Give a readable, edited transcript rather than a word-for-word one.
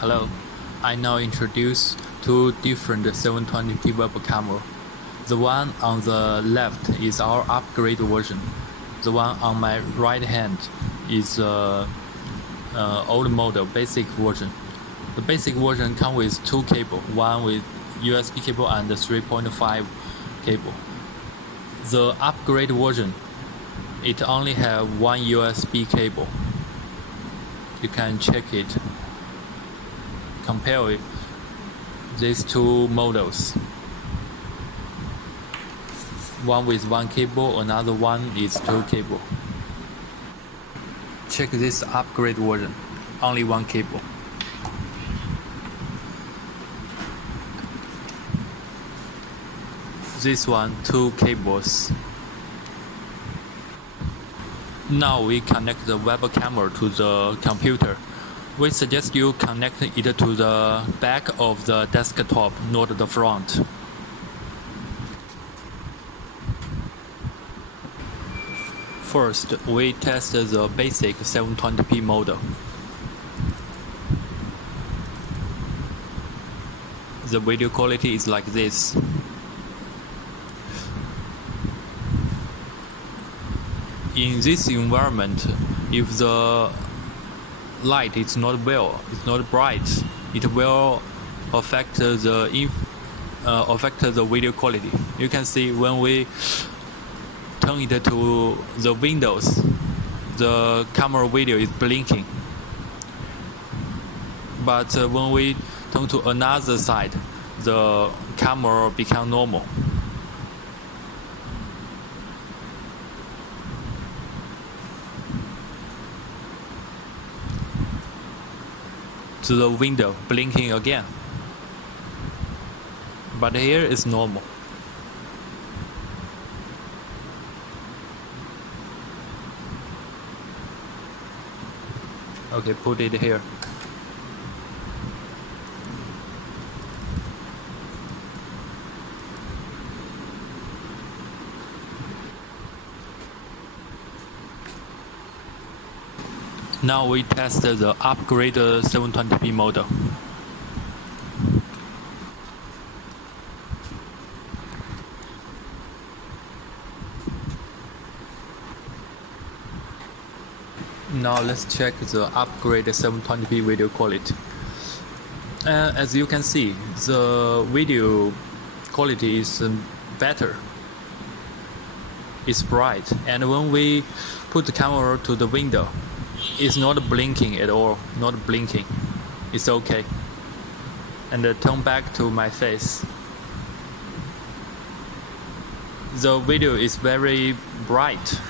Hello, I now introduce two different 720p web camera. The one on the left is our upgrade version. The one on my right hand is old model basic version. The basic version comes with two cables, one with USB cable and 3.5 cable. The upgrade version, it only has one USB cable. You can check it. Compare these two models. One with one cable, another one is two cable. Check this upgrade version, only one cable. This one, two cables. Now we connect the web camera to the computer. We suggest you connect it to the back of the desktop, not the front. First, we test the basic 720p model. The video quality is like this. In this environment, if the light is not bright, it will affect the video quality. You can see when we turn it to the windows, the camera video is blinking. But when we turn to another side, the camera becomes normal. To the window, blinking again. But here is normal. Okay, put it here. Now we test the upgraded 720p model. Now let's check the upgraded 720p video quality. As you can see, the video quality is better. It's bright, and when we put the camera to the window, it's not blinking at all, not blinking. It's okay. And turn back to my face. The video is very bright.